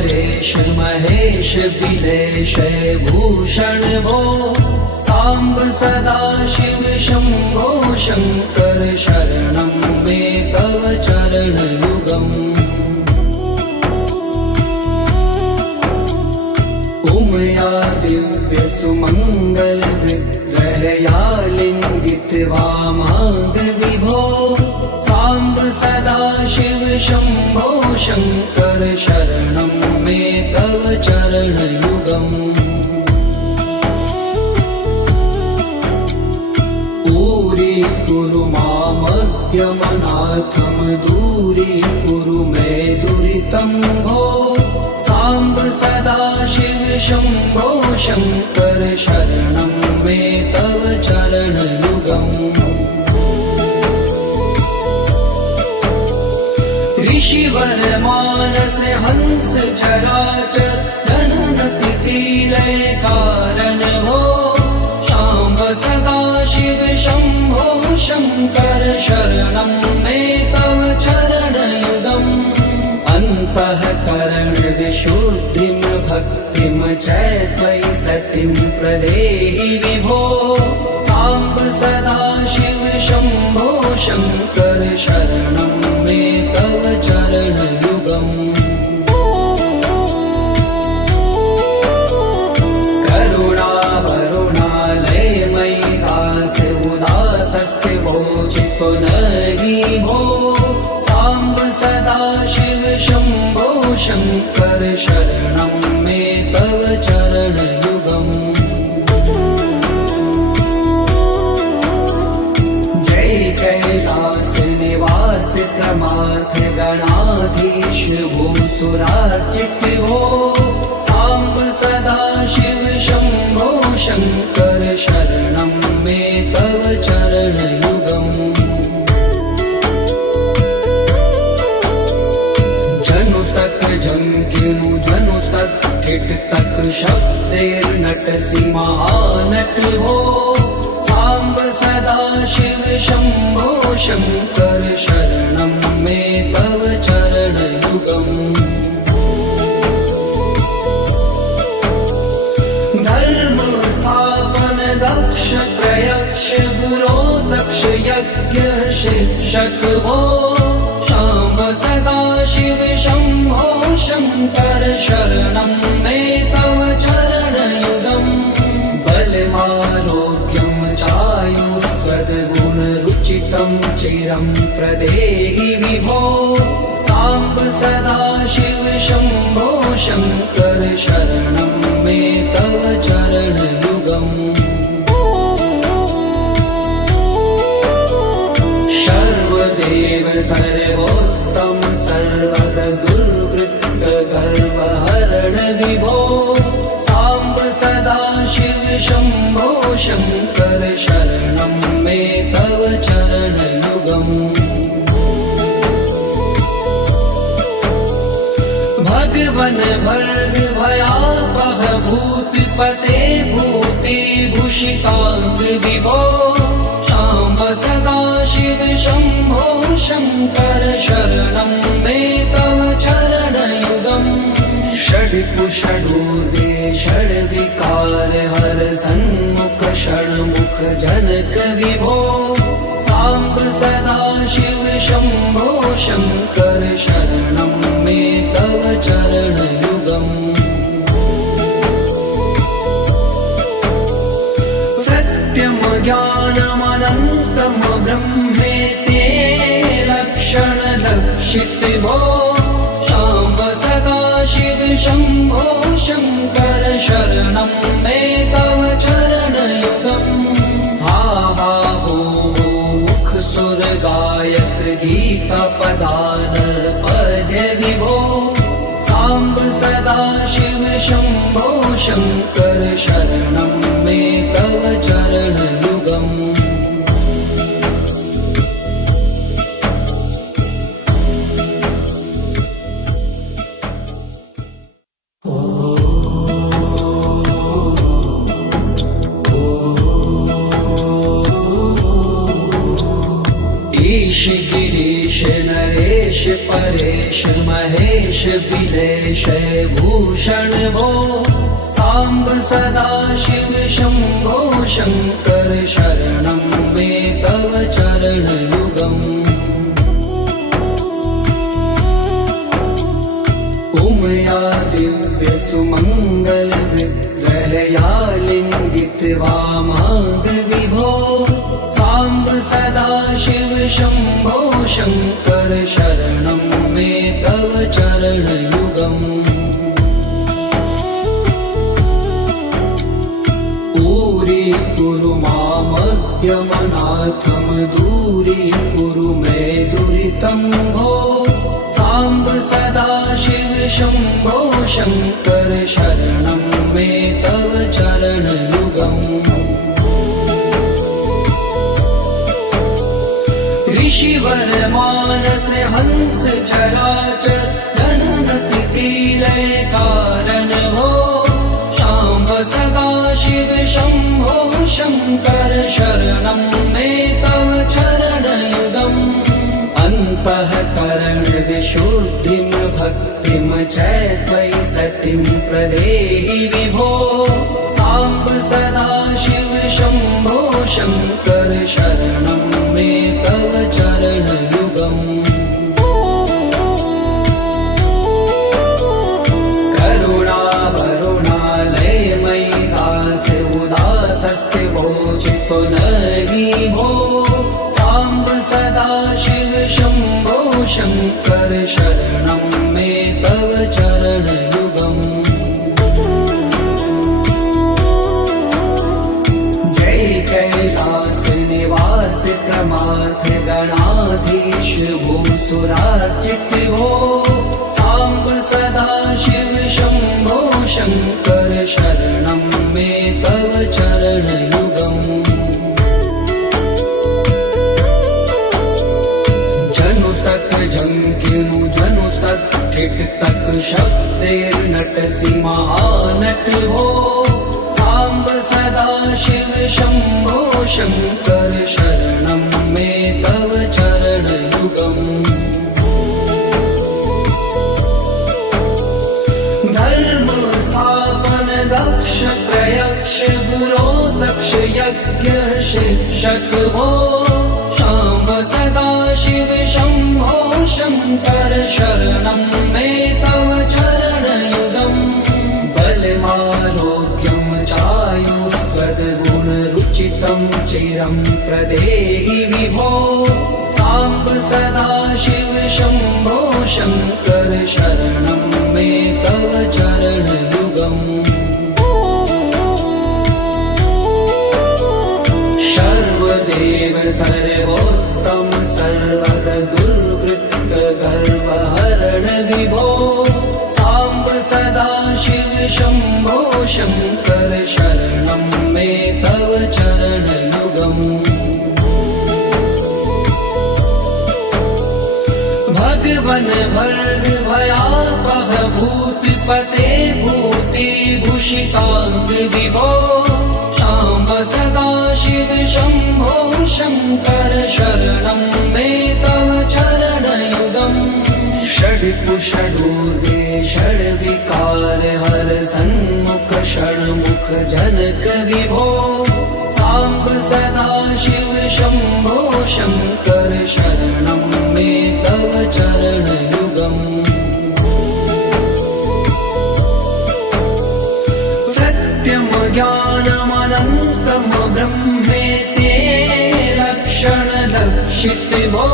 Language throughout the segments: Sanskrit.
परेश महेश बिलेश भूषण भो सांब सदाशिव शंभो शंकर शरणं मे तव चरणयुगम् उमया दिव्य सुमंगल विग्रहया लिंगित वामांग विभो सांब सदाशिव शंभो शंकर शरणं मे तव चरणयुगम् दूरी मामज्ञमनाथम दूरी कुरु मे दुरितं भो सांब सदाशिव शंभो शंकर शरणं मे तव चरणयुगम् ऋषिवर मानस हंस चराचर जनन स्थिति लय कारण भो सांब सदाशिव शंभो शंकर शरणं मे तव चरणयुगम् अन्तःकरण विशुद्धिं भक्तिं च त्वयि सतिं प्रदेहि विभो सांब सदाशिव शंभो शंकर शरणं मे तव चरणयुगम् करुणा वरुणालयमयि दास उदासस्थिवो चित्तो नहि भो सांब सदाशिव शंभो शंकर शरणं मे तव चरणयुगम् जय कैलास निवास प्रमाथ गणाधीश भूसुरार्चित भो सांब सदाशिव शंभो शंकर शरणं मे तव चरणयुगम् जनुतक झंकिनु जनुतक किटतक शब्दैर्नटसि महानट भो सांब सदाशिव शंभो शंकर शरणं मे तव चरणयुगम् धर्म स्थापन दक्ष त्रयक्ष गुरो दक्ष यज्ञ शिक्षक भो सांब सदाशिव शंभो शंकर शरणं मे तव चरणयुगम् बलमारोग्यं चायुस्त्वद्गुणरुचितं चिरं प्रदेहि विभो सांब सदाशिव शंभो शंकर शरणं मे तव चरणयुगम् सर्वदेव सर्वोत्तम सर्वद दुर्वृत्त गर्वहरण विभो सांब सदाशिव शंभो शंकर शरणं मे तव चरणयुगम् भगवन भर्ग भयापह भूतिपते भूतिभूषितांग विभो सांब सदाशिव शंभो शंकर शरणं मे तव चरणयुगम् षड्पुषडूर्गे षड्विकार हर सन्मुख षण्मुख जनक विभो सांब सदाशिव शंभो शंकर शरणं मे तव चरणयुगम् सत्यं ज्ञानमनन्तं ब्रह्मेते लक्षण लक्षित भो सांब सदाशिव शंभो शंकर शरणं मे तव चरणयुगम् परेश महेश बिलेश भूषण भो साम्ब सदा शिव शम्भो शङ्कर शरणं मे तव चरणयुगम् उमया दिव्य सुमङ्गल विग्रहया लिङ्गित वामाङ्ग विभो साम्ब सदा शिव शम्भो शङ्कर शरणं मे तव चरणयुगम् दूरीकुरु मामद्यमनाथं दूरीकुरु मे दुरितं भो साम्ब सदा शिव शम्भो शङ्कर शरणं मे तव चरणयुगम् ऋषिवर मानस हंस चराचर जनन स्थिति लय कारण भो शाम्ब सदा शिव शम्भो शङ्कर शरणं मे तव चरणयुगम् अन्तःकरण विशुद्धिं भक्तिं च त्वयि सतिं प्रदेहि विभो साम्ब सदा शिव शम्भो शङ्कर शरणं मे तव चरणयुगम् करुणावरुणालयमयि दास उदासस्ते वोचितो नहि भो साम्ब सदा शिव शम्भो शङ्कर शरणं मे तव चरणयुगम् जय कैलास निवास प्रमाथ गणाधीश भूसुरार्चित भो साम्ब सदा शिव शम्भो शङ्कर शरणं मे तव चरणयुगम् जनुतक झङ्किनु जनुतक किटतक शब्दैर्नटसि महानट भो साम्ब सदा शिव शम्भो शङ्कर शरणं मे तव चरणयुगम् धर्म स्थापन दक्ष प्रयक्ष गुरो दक्ष यज्ञ शिक्षक भो शाम्ब सदा शिव शम्भो शङ्कर शरणं मे तव चरणयुगम् बलमारोग्यं चायुस्त्वद्गुणरुचितं चिरं प्रदेहि विभो साम्ब सदा शिव शम्भो शङ्कर शरणं मे तव चरणयुगम् सर्वदेव सर्वोत्तम सर्वद दुर्वृत्त गर्वहरण विभो साम्ब सदा शिव शम्भो शङ्कर शरणं मे तव चरणयुगम् भगवन भर्ग भयापह भूतिपते भूतिभूषिताङ्ग विभो शाम्ब सदा शिव शम्भो शङ्कर शरणं मे तव चरणयुगम् षड्कुषडूर्गे षड्विकार हर सन्मुख षण्मुख जनक विभो साम्ब सदा शिव शम्भो शङ्कर शरणं मे तव चरणयुगम् सत्यं ज्ञानमनन्तं ब्रह्मेते लक्षणलक्षित भो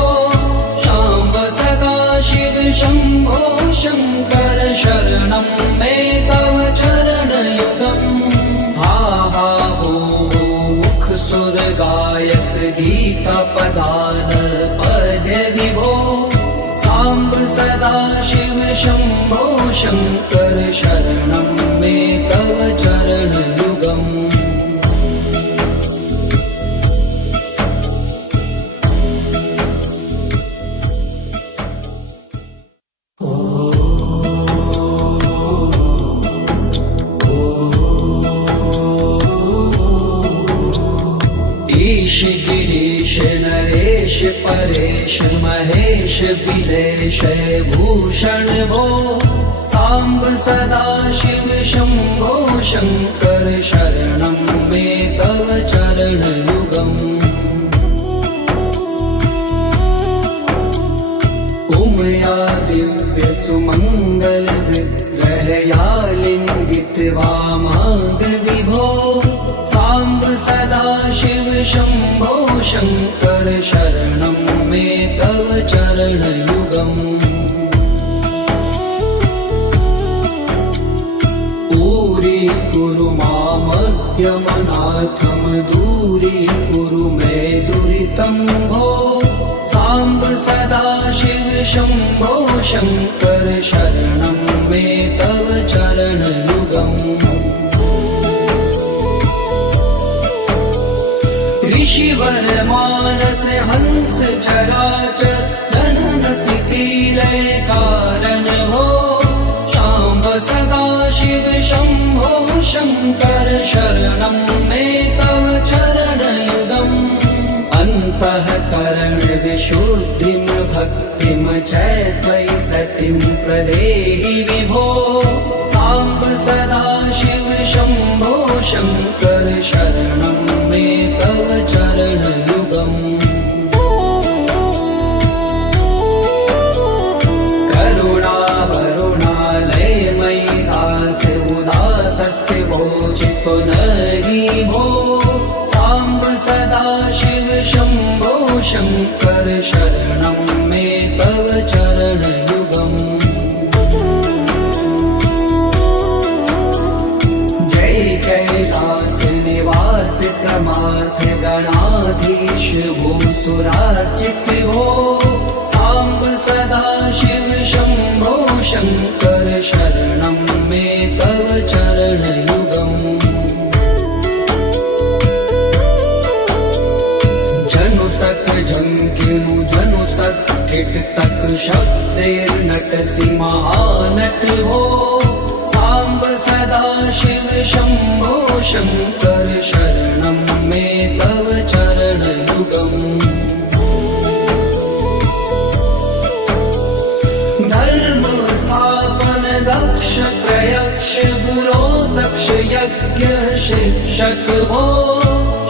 शाम्ब सदा शिव शम्भो शङ्कर शरणं मे तव चरणयुगम् हा हा हो मुख सुर गायक गीता पदान पद्य विभो साम्ब सदा शिव शम्भो शङ्कर शरणं मे तव चरणयुगम् परेश महेश बिलेश भूषण भो सांब सदा शिव शंभो शंकर शरणं मे तव चरण युगम् उमया दिव्य सुमंगल विग्रहया लिंगित वामांग विभो सांब सदा शिव शंभो शंकर शरणं मे तव चरण युगम् कुरु मामज्ञमनाथं दूरीकुरु मे दुरितं भो सांब सदा शिव शंभो शंकर शरणं मे तव चरण युगम् ऋषिवर मानस हंस चराचर जनन स्थिति लय कारण हो सांब सदा शिव शंभो शंकर शरणं मे तव चरण युगम् अन्तःकरण विशुद्धिं भक्तिं च त्वयि सतिं प्रदेहि विभो सांब सदा शिव शंभो शंकर शरणं मे तव चरण युगम् करुणा वरुणालयमयि दास उदासस्थिवोचितो नहि भो सांब सदा शिव शंभो शंकर शरणं मे तव चरण युगम् जय कैलास निवास प्रमाथ गणाधीश भूसुरार्चित भो सांब सदा शिव शंभो शंकर शरणं मे तव चरण युगम् जनु तक झंकिनु जनु तक किट तक शब्दैर्नटसि महानट भो सांब सदा शिव शंभो शंकर शरणं मे तव चरण युगम् धर्म स्थापन दक्ष प्रयक्ष गुरो दक्ष यज्ञ शिक्षक भो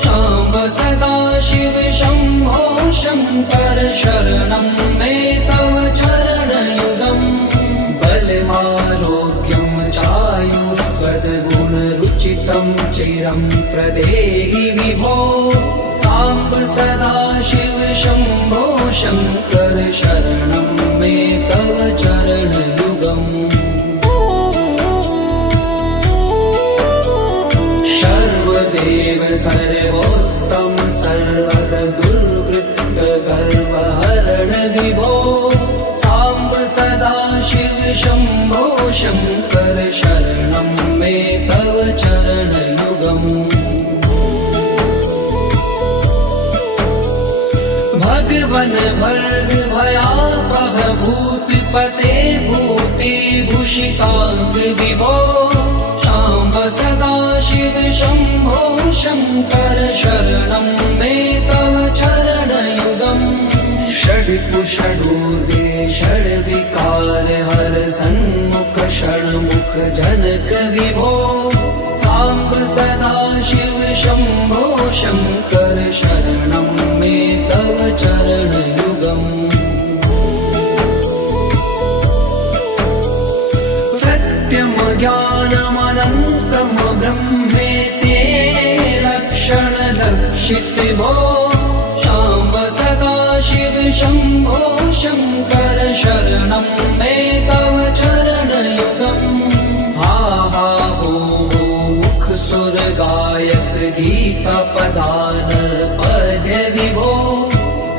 सांब सदा शिव शंभो शंकर शरणं मे तव चरण युगम् बलमारोग्यं चायुस्त्वद्गुण रुचितं चिरं प्रदेहि विभो सांब सदा शिव शंभो शंकर शरणं मे तव चरण युगम् सर्वदेव सर्वोत्तम सर्वद दुर्वृत्त गर्वहरण विभो सांब सदा शिव शंभो शंकर शरणं मे तव चरण युगम् भगवन भर्ग भयापह भूतिपते भूतिभूषितांग विभो सांब सदा शिव शंभो शंकर शरणं मे तव चरण युगम् षड्पुषडूर्गे षड्विकार हर सन्मुख षण्मुख जनक विभो सांब सदा शिव शंभो शंकर शरणं मे तव चरण युगम् सत्यं ज्ञानमनन्तं ब्रह्मेते लक्षण लक्षित भो सांब सदा शिव शंभो शंकर शरणं मे तव चरण युगम् हा हा हो मुख सुर गायक गीता पदान पद्य विभो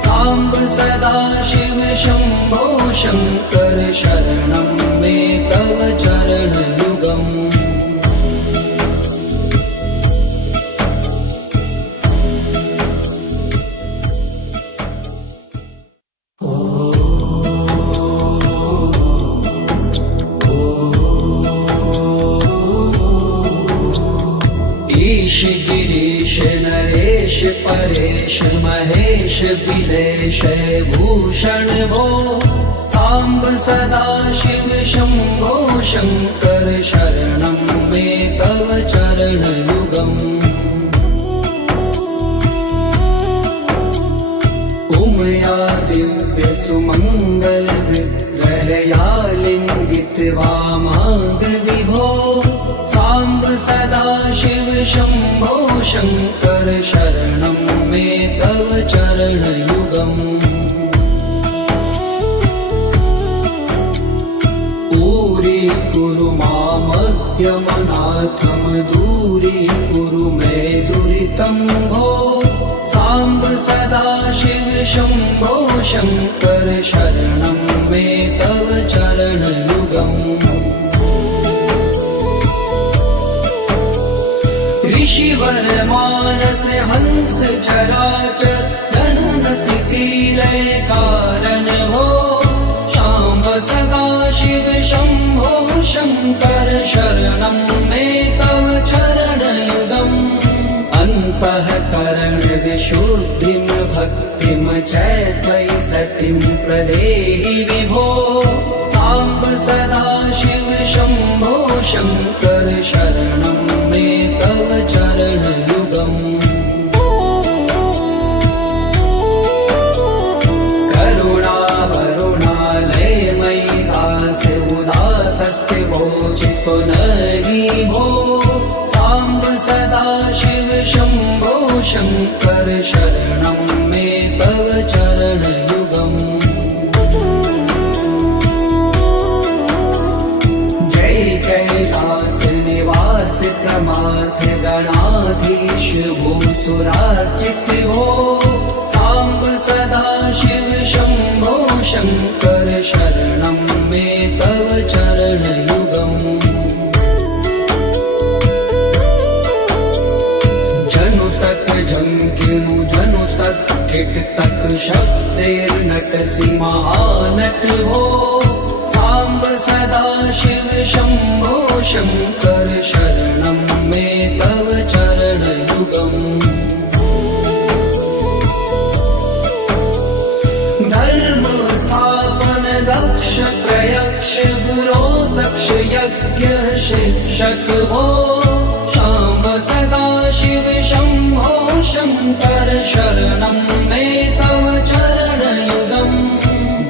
सांब सदा शिव शंभो शंकर शरणं मे तव चरण युगम् ईश गिरीश नरेश देश परेश महेश बिलेश भूषण भो सांब सदा शिव शंभो शंकर शरणं मे तव चरण युगम् उमया दिव्य सुमंगल विग्रहया लिंगित वामांग विभो सांब सदा शिव शंभो शंकर शरणं मे तव चरण युगम् कुरु मामद्यमनाथम दूरी कुरु मे दुरितं भो सांब सदा शिव शंभो शंकर शरणं मे तव चरण युगम् ऋषिवर मानस हंस चराचर जनन स्थिति लय कारण हो सांब सदा शिव शंभो शंकर शरणं मे तव चरण युगम् अन्तःकरण विशुद्धिं भक्तिं चैत्वयि सतिं प्रदेहि विभो सांब सदा शिव शंभो शंकर शरणं मे तव चरण युगम् करुणा वरुणालयमयि दास उदासस्थिवोचितो नहि भो सांब सदा शिव शंभो शंकर शरणं मे तव चरण युगम् जय कैलास निवास प्रमाथ गणाधीश भूसुरार्चित भो सांब सदा शिव शंभो शंकर शरणं मे तव चरण युगम् जनु तक झंकिनु जनु तक किट तक शब्देर्नट महानट हो सांब सदा शिव शंभो शंकर शरणं मे तव चरण युगम् धर्म स्थापन दक्ष प्रयक्ष गुरो दक्ष यज्ञ शिक्षक भो सांब सदा शिव शंभो शंकर शरणं मे तव चरण युगम्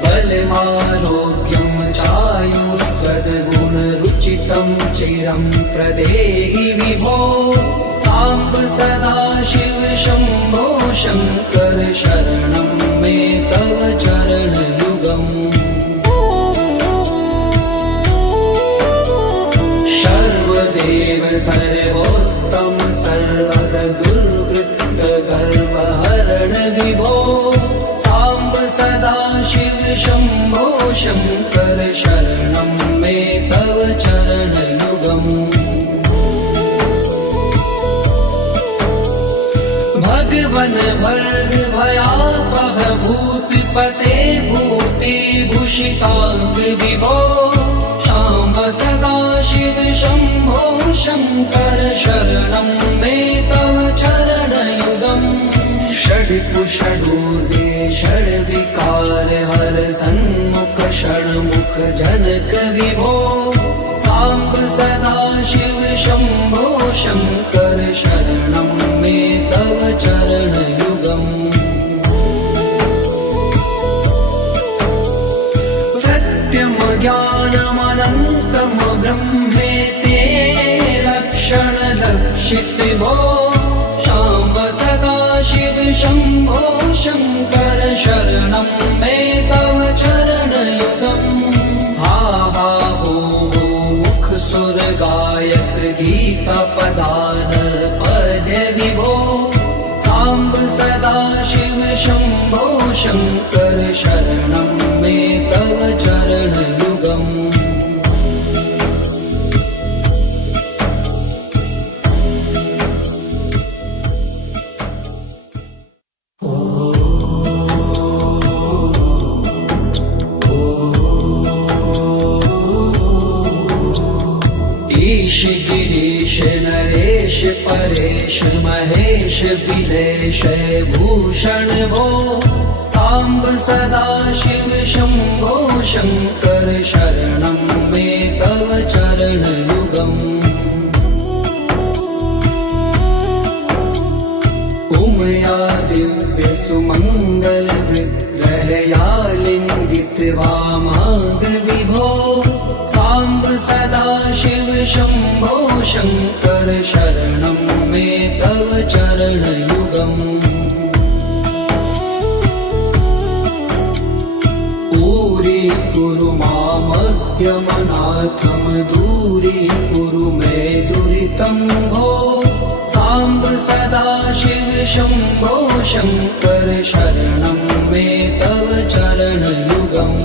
बलमारोग्यं चायुस्त्वद्गुण रुचितं चिरं प्रदेहि विभो सांब सदा शिव शंभो शंकर शरणं मे तव चरण युगम् सर्वदेव सर्वोत्तम सर्वद दुर्वृत्त गर्वहरण विभो सांब सदा शिव शंभो शंकर शरणं मे तव चरण युगम् भगवन भर्ग भयापह भूतिपते भूति भूषितांग विभो सांब सदा शिव शंभो शंकर शरणं मे तव चरण युगम् षड्कुषडूर्गे षड्विकार हर सन्मुख षण्मुख जनक विभो सांब सदा शिव शंभो शंकर शरणं मे तव चरण युगम् सत्यम ज्ञानमनन्तं ब्रह्मेते लक्षण लक्षित भो सांब सदा शिव शंभो शंकर शरणं मे तव चरण युगम् हा हा हो मुख सुर गायक गीता पदान पद्य विभो सांब सदा शिव शंभो शंकर शरणं मे तव चरण युगम् ईश गिरीश नरेश परेश महेश बिलेश भूषण भो सांब सदा शिव शंभो शंकर शरणं मे तव चरण युगम् उमया दिव्य सुमंगल विग्रहया लिंगित वामांग विभो सांब सदा शिव शंभो शंकर शरणं मे तव चरण युगम् कुरु मामज्ञमनाथं दूरीकुरु मे दुरितं भो सांब सदा शिव शंभो शंकर शरणं मे तव चरण युगम्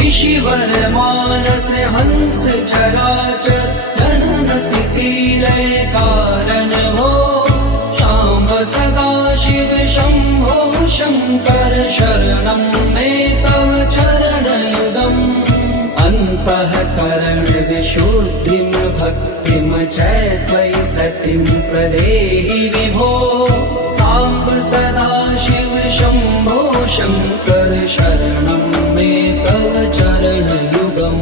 ऋषिवर मानस हंस चराचर जनन स्थिति लय कारण भो सांब सदा शिव शंभो शंकर शरणं मे तव चरण युगम् अन्तःकरण विशुद्धिं भक्तिं च त्वयि सतिं प्रदेहि विभो सांब सदा शिव शंभो शंकर शरणं मे तव चरण युगम्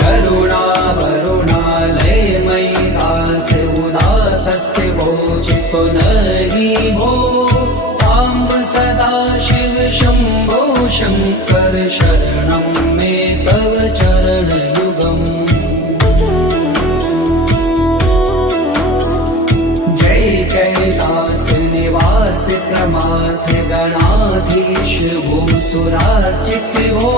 करुणा वरुणालयमयि दास उदासस्थिवो चित्तो नहि भो सांब सदा शिव शंभो शंकर शरणं मे तव चरण युगम् जय कैलास निवास प्रमाथ गणाधीश भूसुरार्चित भो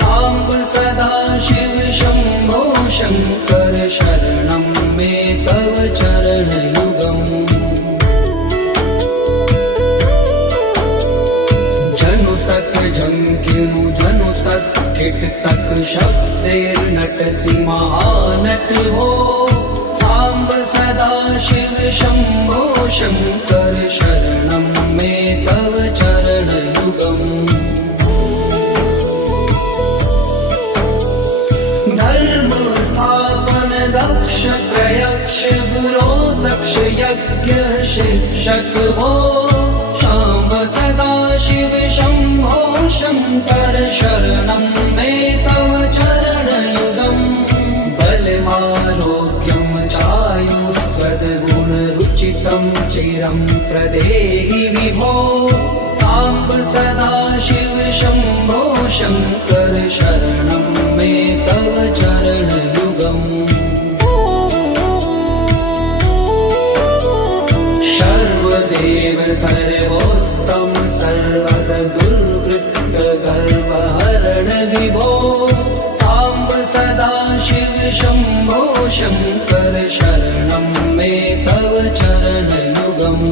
सांब सदा शिव शंभो शंकर शरणं मे तव चरण युगम् जनु तक झंकिनु जनु तक किट तक शब्दैर्नटसि महानट भो सांब सदा शिव शंभो शंकर शरणं मे तव चरण युगम् धर्म स्थापन दक्ष प्रयक्ष गुरो दक्ष यज्ञ शिक्षक भो सांब सदा शिव शंभो शंकर शरणं मे तव चरण युगम् बलमारोग्यं चायुस्त्वद्गुण रुचितं चिरं प्रदेहि विभो सांब सदा शिव शंभो शंकर शरणं मे तव चरण युगम् सर्वदेव सर्वोत्तम सर्वद दुर्वृत्त गर्वहरण विभो सांब सदा शिव शंभो शंकर शरणं मे तव चरण युगम्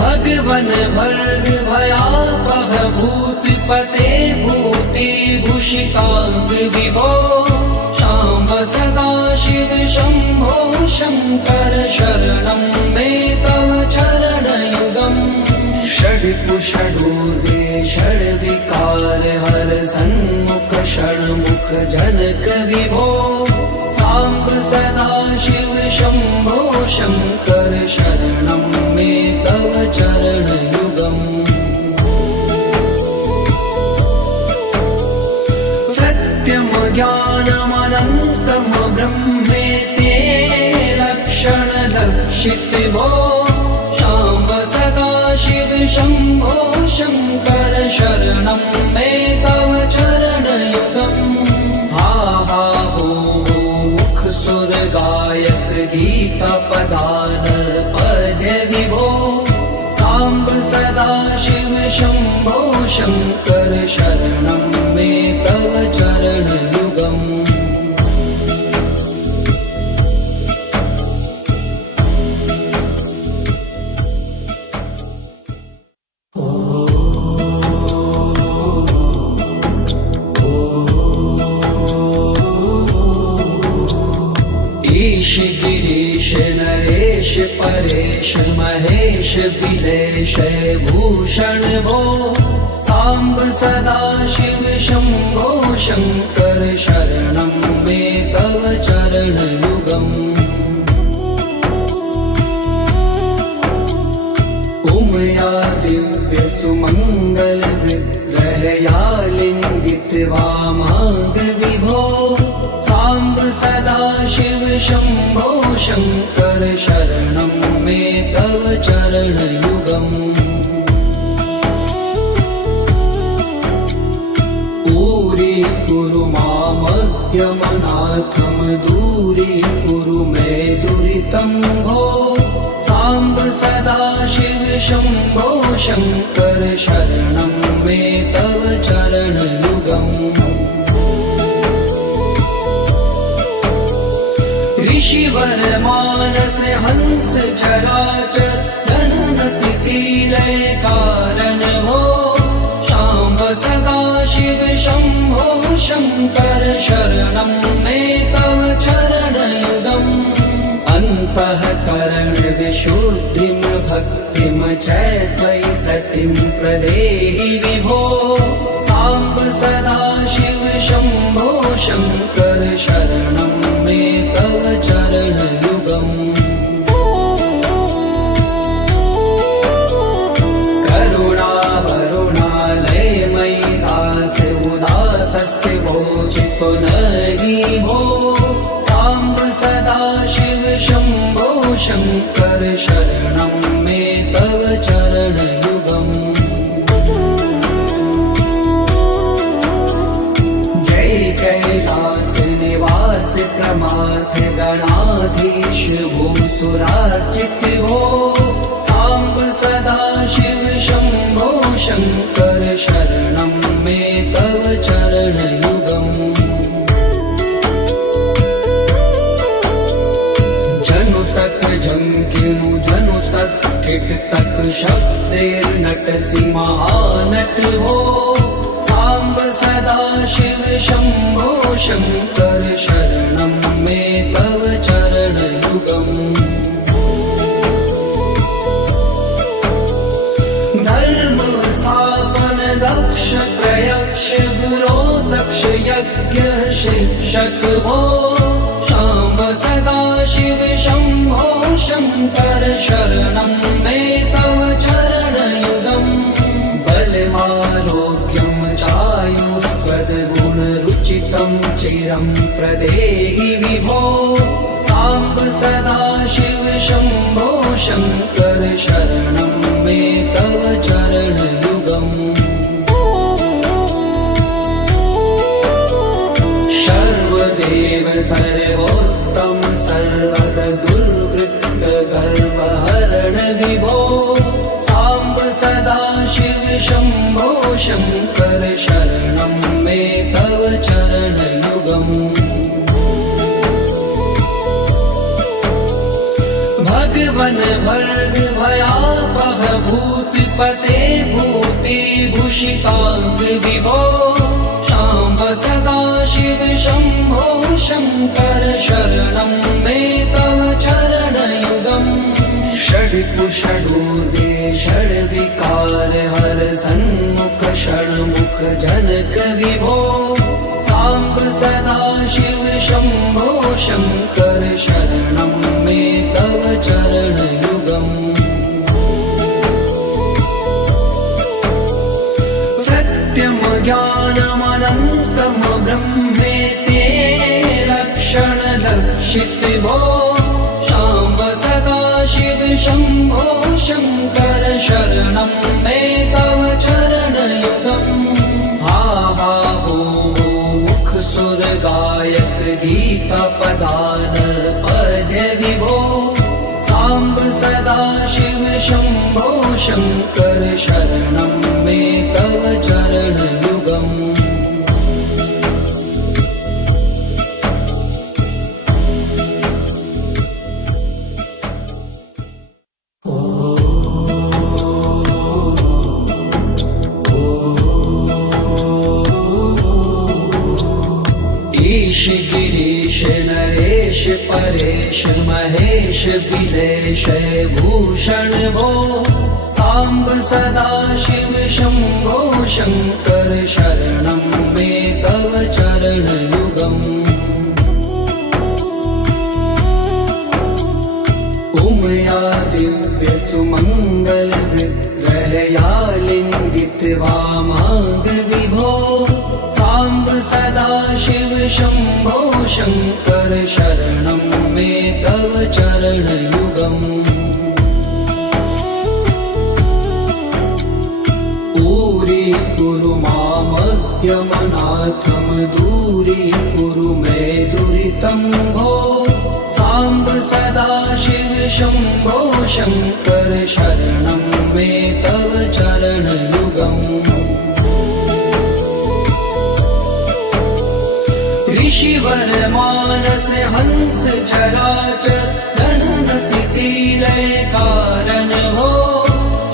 भगवन भर्ग भयापह भूतिपते भूतिभूषितांग विभो सांब सदा शिव शंभो शंकर शरणं मे तव चरण युगम् षड्कुषडूर्वे षड्विकार हर सन्मुख षण्मुख जनक विभो सांब सदा शिव शंभो शंकर शरणं मे तव चरण युगम् सत्यं ज्ञानमनन्तं ब्रह्मेते लक्षण लक्षित भो सांब सदा शिव शंभो शंकर शरणं मे तव चरण युगम् हा हा हो मुख सुर गायक गीता पदान पद्य विभो सांब सदा शिव शंभो शंकर शरणं मे तव चरण युगम् ईश गिरीश नरेश परेश महेश बिलेश भूषण भूषण भो साम्ब सदाशिव शम्भो शङ्कर शरणं मे तव चरणयुगम् उमया दिव्य सुमङ्गल विग्रहया लिङ्गित वामाङ्ग विभो साम्ब सदाशिव शम्भो शङ्कर शरणं मे तव चरणयुगम् दूरीकुरु मामज्ञमनाथं दूरीकुरु मे दुरितं भो साम्ब सदाशिव शम्भो शङ्कर शरणं मे तव चरणयुगम् ऋषिवर मानस हंस चराचर जनन स्थिति लय कारण भो शाम्ब सदाशिव शम्भो शङ्कर शरणं मे तव चरणयुगम् अन्तःकरण विशुद्धिं भक्तिं च त्वयि सतिं प्रदेहि विभो साम्ब सदाशिव शम्भो शङ्कर शरणं मे तव चरणयुगम् करुणावरुणालयमयि दास उदासस्थिवो चित्तो नहि भो साम्ब सदाशिव शम्भो शङ्कर शरणं मे तव चरणयुगम् जय कैलास निवास प्रमाथ गणाधीश भूसुरार्चित भो साम्ब सदाशिव शम्भो शङ्कर शरणं मे तव चरणयुगम् जनुतक झङ्किनु जनुतक किटतक शब्दैर्नटसि महानट भो साम्ब सदाशिव शम्भो शङ्कर शरणं मे तव चरणयुगम् धर्म स्थापन दक्ष प्रयक्ष गुरो दक्ष यज्ञ शिक्षक भो शाम्ब सदाशिव शम्भो शङ्कर शरणं मे तव चरणयुगम् बलमारोग्यं चायुस्त्वद्गुणरुचितं चिरं प्रदेहि विभो साम्ब सदाशिव शम्भो शङ्कर शरणं मे तव चरणयुगम् सर्वदेव सर्वोत्तम सर्वद दुर्वृत्त गर्वहरण विभो साम्ब सदाशिव शम्भो शङ्कर शरणं मे तव चरणयुगम् भगवन भर्ग भयापह भूतिपते भूतिभूषिताङ्ग विभो शाम्ब सदाशिव शम्भो शङ्कर शरणं मे तव चरणयुगम् षड्कुषडूर्वे षड्विकार हर सन्मुख षण्मुख जनक विभो साम्ब सदाशिव शम्भो शङ्कर शरणं मे तव चरणयुगम् सत्यं ज्ञानमनन्तं ब्रह्मेते लक्षणलक्षित भो शाम्ब सदाशिव शम्भो शङ्कर शरणं मे तव चरणयुगम् हा हा हो मुख सुर गायक गीता पदान पद्य विभो साम्ब सदाशिव शम्भो शङ्कर शरणं मे तव चरणयुगम् ईश गिरीश नरेश परेश महेश बिलेश भूषण भो साम्ब सदा शिव शम्भो शङ्कर शरणं मे तव चरणयुगम् उमया दिव्य सुमङ्गल विग्रहया लिङ्गित वामांग विभो साम्ब सदा शिव शम्भो शङ्कर शरणं मे तव चरणयुगम् कुरु मामज्ञमनाथं दूरीकुरु मे दुरितं भो साम्ब सदा शिव शम्भो शङ्कर शरणं मे तव चरणयुगम् ऋषिवर मानस हंस चराचर जनन स्थिति लय कारण भो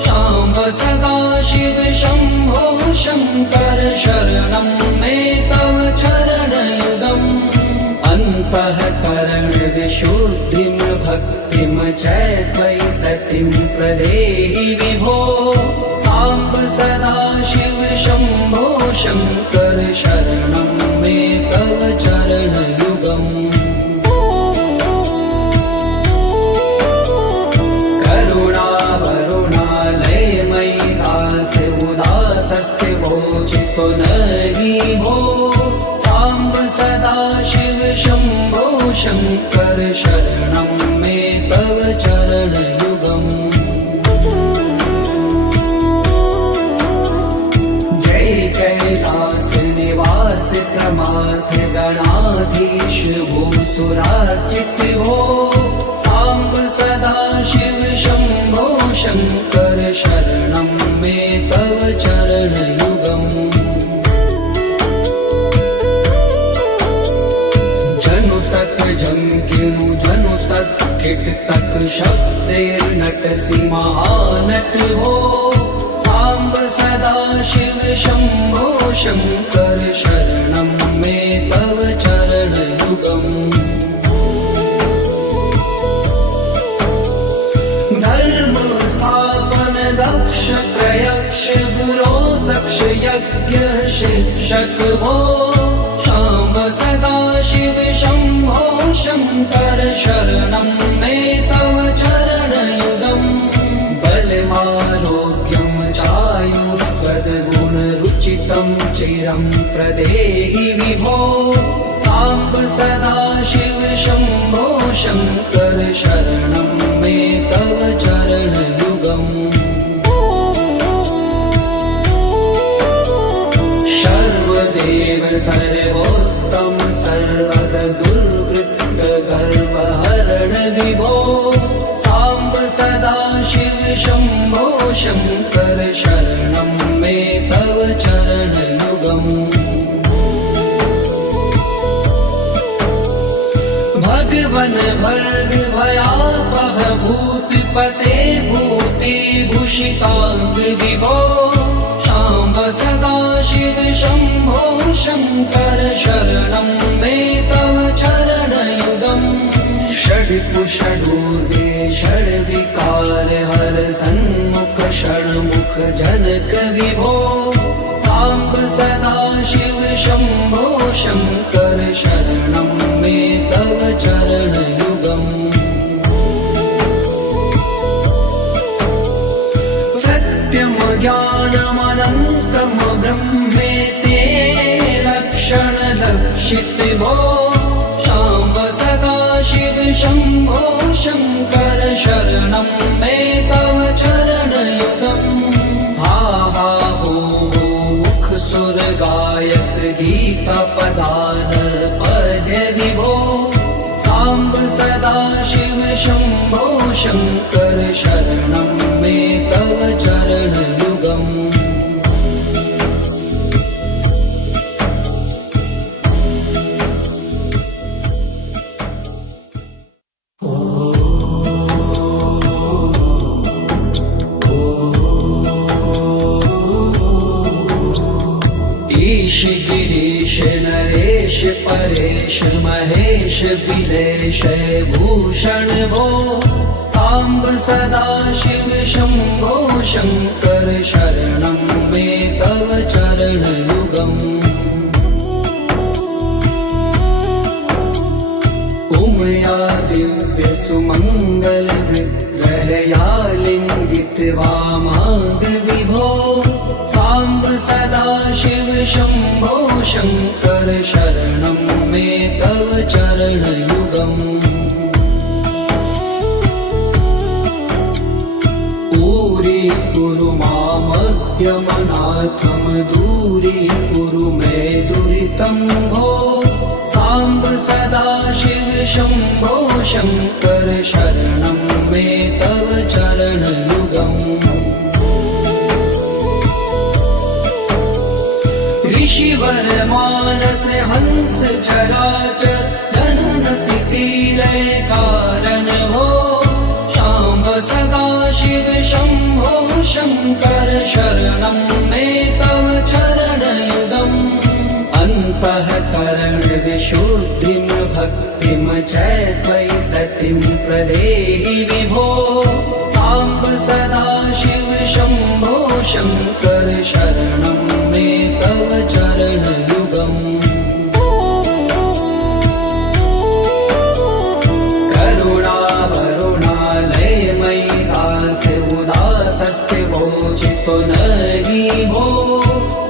शाम्ब सदा शिव शम्भो शङ्कर शरणं मे तव चरणयुगम् अन्तःकरण विशुद्धिं भक्तिं च त्वयि सतिं प्रदेहि विभो साम्ब सदा शिव शम्भो शङ्कर शरणं मे तव चरणयुगम् चितो नहि भो साम्ब सदा शिव शम्भो शङ्कर शरणं मे तव चरणयुगम् जय कैलास निवास प्रमाथ गणाधीश भूसुरार्चित भो साम्ब सदा शिव शम्भो शङ्कर शरणं मे तव चरणयुगम् जंकिनु जनु तक किट तक शब्देर्नटसि महानट भो साम्ब सदा शिव शम्भो शङ्कर शरणं मे तव चरणयुगम् धर्म स्थापन दक्ष त्रयक्ष गुरो दक्ष यज्ञ शिक्षक भो शाम्ब सदा शिव शम्भो शङ्कर शरणं मे तव चरणयुगम् बलमारोग्यं चायुस्त्वद्गुणरुचितं चिरं प्रदेहि विभो साम्ब सदा शिव शम्भो शङ्कर शरणं मे तव चरणयुगम् सर्वदेव सर्वोत्तम सर्वद दुर्वृत्त गर्वहरण विभो साम्ब सदा शिव शम्भो शङ्कर शरणं मे तव चरणयुगम् भगवन भर्ग भयापह भूतिपते भूतिभूषिताङ्ग विभो साम्ब सदा शिव शम्भो शङ्कर शरणं मे तव चरणयुगम् षड्पुषडूर्वे षड्विकार हर सन्मुख षण्मुख जनक विभो साम्ब सदा शिव शम्भो शङ्कर शरणं मे तव चरणयुगम् सत्यं ज्ञानमनन्तं ब्रह्मेते लक्षण लक्षित भो शाम्ब सदा शिव शम्भो शङ्कर शरणं मे तव चरणयुगम् हा हा हो मुख सुर गायक गीता पदान पद्य विभो साम्ब सदा शिव शम्भो शङ्कर शरणं मे तव चरणयुगम् ईश गिरीश नरेश परेश महेश बिलेश भूषण भो साम्ब सदा शिव शम्भो शङ्कर शरणं मे तव चरणयुगम् उमया दिव्य सुमङ्गल विग्रहया लिङ्गित्वा माग विभो साम्ब सदा शिव शम्भो शङ्कर शरणं मे तव चरणयुगम् दूरी मामग्यमनाथं दूरीकुरु मे दुरितं भो साम्ब सदा शिव शम्भो शङ्कर शरणं मे तव चरणयुगम् ऋषिवर मानस हंस चराचर जनन स्थिति लय कारण भो शाम्ब सदा शिव शम्भो शङ्कर शरणं मे तव चरणयुगम् अन्तःकरण विशुद्धिं भक्तिं च त्वयि सतिं प्रदेहि विभो साम्ब सदा शिव शम्भो शङ्कर शरणं मे तव चरणयुगम् नहि भो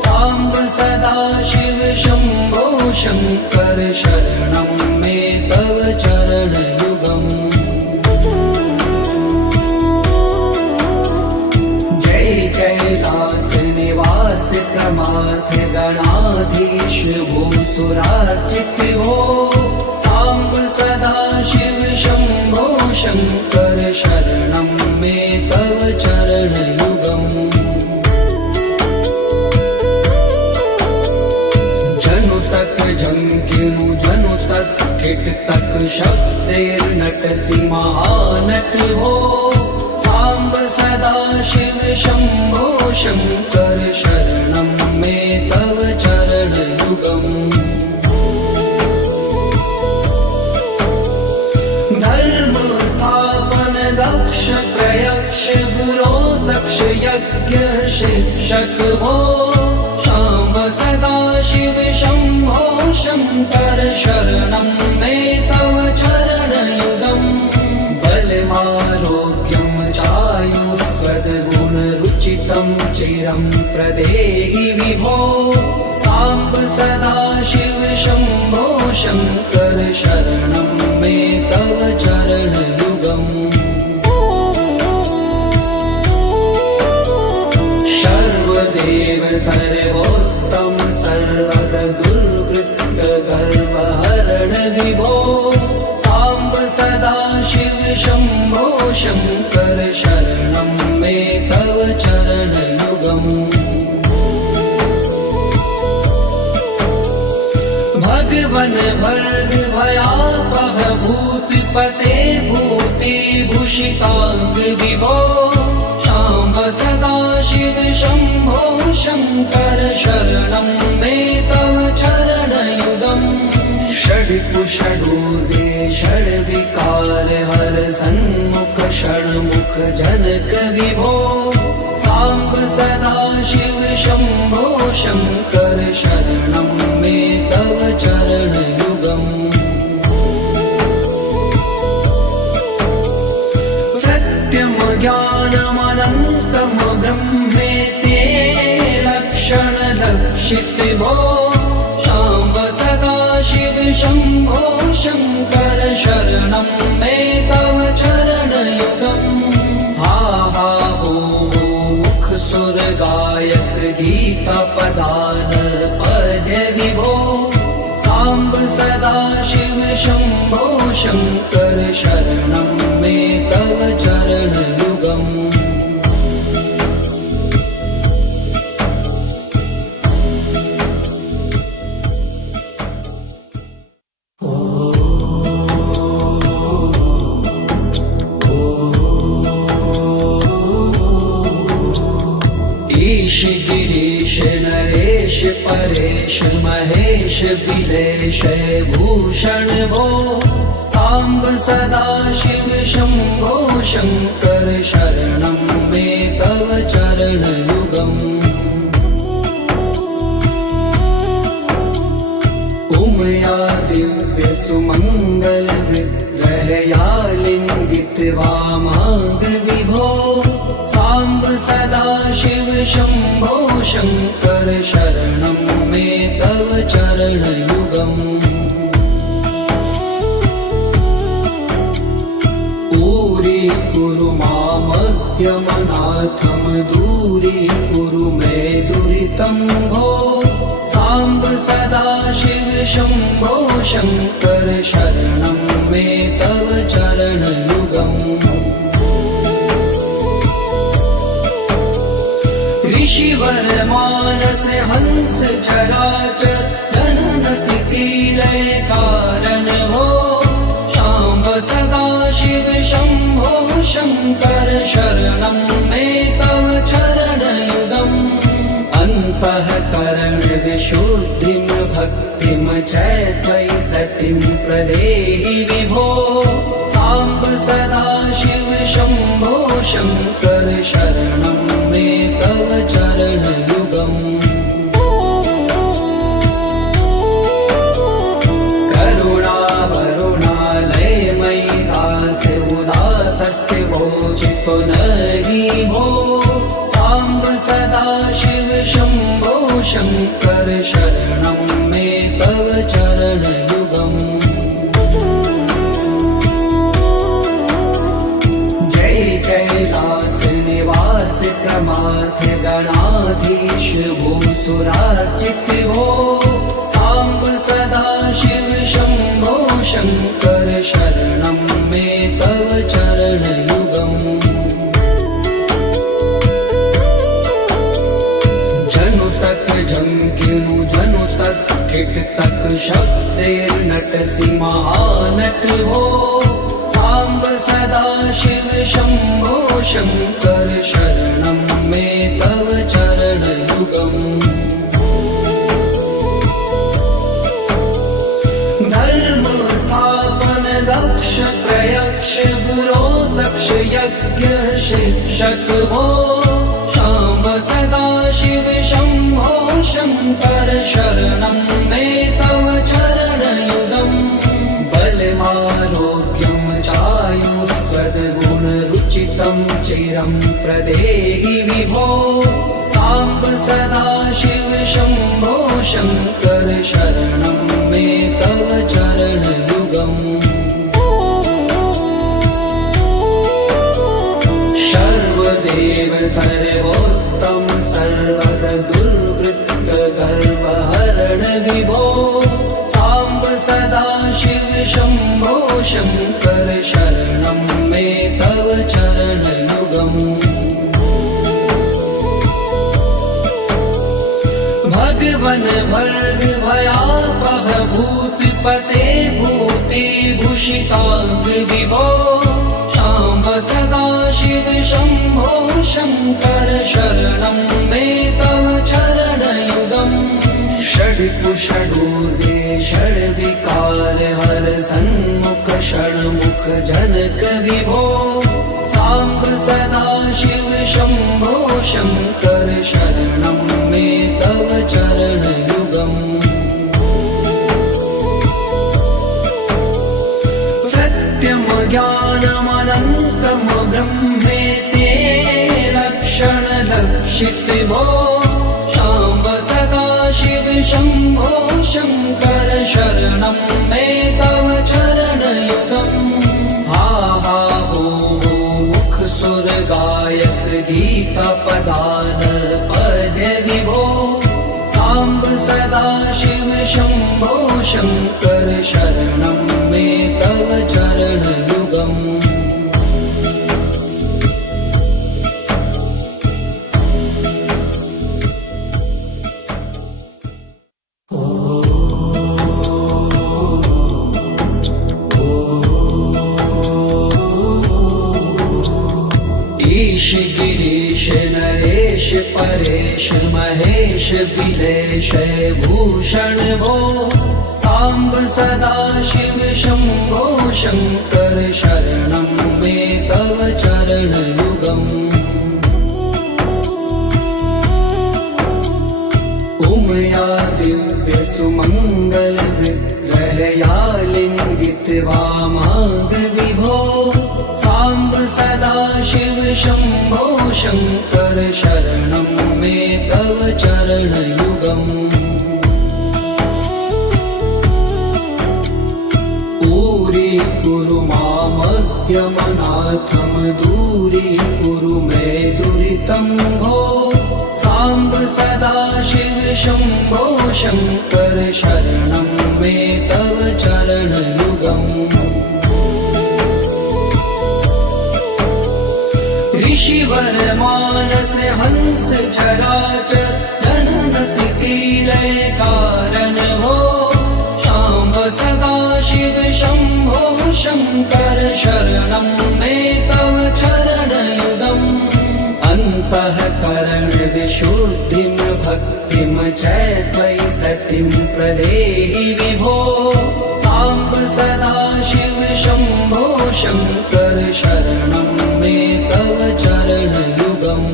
साम्ब सदा शिव शम्भो शङ्कर शरणं मे तव चरणयुगम् जय कैलास निवास प्रमाथ गणाधीश भूसुरार्चित भो साम्ब सदा शिव शम्भो शङ्कर शरणं मे तव चरणयुगम् झंकिनु जनु तक किट तक शब्दैर्नटसि महानट भो साम्ब सदा शिव शम्भो शङ्कर शरणं मे तव चरणयुगम् धर्म स्थापन दक्ष प्रयक्ष गुरो दक्ष यज्ञ शिक्षक भो शाम्ब सदा शिव शम्भो शङ्कर शरणं मे तव चरणयुगम् बलमारोग्यं चायुस्त्वद्गुणरुचितं चिरं प्रदेहि विभो साम्ब सदा शिव शम्भो शङ्कर शरणं मे तव चरणयुगम् सर्वदेव सर्वोत्तम सर्वद दुर्वृत्त गर्वहरण विभो साम्ब सदा शिव शम्भो शङ्कर शरणं मे तव चरणयुगम् भगवन भर्ग भयापह भूतिपते भूतिभूषिताङ्ग विभो शाम्ब सदा शिव शम्भो शङ्कर शरणं मे तव चरणयुगम् षड्पुषडूर्वे षड्विकार हर सन्मुख षण्मुख जनक विभो साम्ब सदा शिव शम्भो शङ्कर शरणं मे तव चरणयुगम् सत्यं ज्ञानमनन्तं ब्रह्मेते लक्षणलक्षित भो शाम्ब सदा शिव शम्भो शङ्कर शरणं मे तव चरणयुगम् हा हा हो मुख सुर गायक गीता पदान पद्य विभो साम्ब सदा शिव शम्भो शङ्कर शरणं मे तव चरणयुगम् ईश गिरीश नरेश परेश महेश बिलेश भूषण भो साम्ब सदा शिव शम्भो शङ्कर शरणं मे तव चरणयुगम् उमया दिव्य सुमङ्गल विग्रहया लिङ्गित वामाङ्ग विभो साम्ब सदा शिव शम्भो शङ्कर शरणं मे तव चरणयुगम् कुरु मामद्यमनाथं दूरीकुरु मे दुरितं भो साम्ब सदा शिव शम्भो शङ्कर शरणं मे तव चरणयुगम् ऋषिवर मानस हंस चराचर जनन स्थिति लय कारण भो शाम्ब सदा शिव शम्भो शङ्कर शरणं मे तव चरणयुगम् अन्तःकरण विशुद्धिं भक्तिं च त्वयि सतिं प्रदेहि विभो साम्ब सदा शिव शम्भो शङ्कर शरणं मे तव चरणयुगम् पुनरि भो साम्ब सदा शिव शम्भो शङ्कर शरणं मे तव चरणयुगम् जय कैलास निवास प्रमाथ गणाधीश भूसुरार्चित भो साम्ब सदा शिव शम्भो शङ्कर शरणं मे तव चरणयुगम् जनु तक किट तक शक्तिर्नटसि महानट भो साम्ब सदा शिव शम्भो शङ्कर शरणं मे तव चरणयुगम् धर्म स्थापन दक्ष प्रयक्ष गुरो दक्ष यज्ञ शिक्षक भो शाम्ब सदा शिव शम्भो शङ्कर शरणं मे तव चरणयुगम् बलमारोग्यं चायुस्त्वद्गुणरुचितं चिरं प्रदेहि विभो साम्ब सदा शिव शम्भो शङ्कर शरणं मे तव चरणयुगम् सर्वदेव सर्वोत्तम सर्वद दुर्वृत्त गर्वहरण विभो साम्ब सदा शिव शम्भो शङ्कर शरणं मे तव चरणयुगम् भगवन भर्ग भयापह भूतिपते भूतिभूषिताङ्ग विभो साम्ब सदा शिव शम्भो शङ्कर शरणं मे तव चरणयुगम् षड्पुषडूर्वे षड्विकार हर सन्मुख षण्मुख जनक विभो साम्ब सदा शिव शम्भो शङ्कर शरणं मे तव चरणयुगम् सत्यं ज्ञानमनन्तं ब्रह्मेते लक्षण लक्षित भो शाम्ब सदा शिव शम्भो शङ्कर शरणं मे तव चरणयुगम् हा हा हो मुख सुर गायक गीता पदान पद्य विभो साम्ब सदा शिव शम्भो शङ्कर शरणं मे तव चरणयुगम् ईश गिरीश नरेश परेश महेश बिलेश भूषण भो साम्ब सदा शिव शम्भो शङ्कर शरणं मे तव चरणयुगम् उमया दिव्यसुमङ्गलविग्रहया लिङ्गितवामाग विभो साम्ब सदा शिव शम्भो शङ्कर शरणं मे तव चरणयुगम् दूरी मामग्यमनाथं दूरीकुरु मे दुरितं भो साम्ब सदा शिव शम्भो शङ्कर शरणं मे तव चरणयुगम् ऋषिवर मानस हंस चराचर जनन स्थिति लय कारण भो शाम्ब सदा शिव शम्भो शङ्कर शरणं मे तव चरणयुगम् अन्तःकरण विशुद्धिं भक्तिं च त्वयि सतिं प्रदेहि विभो साम्ब सदा शिव शम्भो शङ्कर शरणं मे तव चरणयुगम्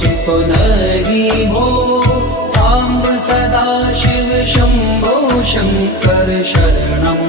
चितो नही भो साम्ब सदा शिव शम्भो शङ्कर शरणं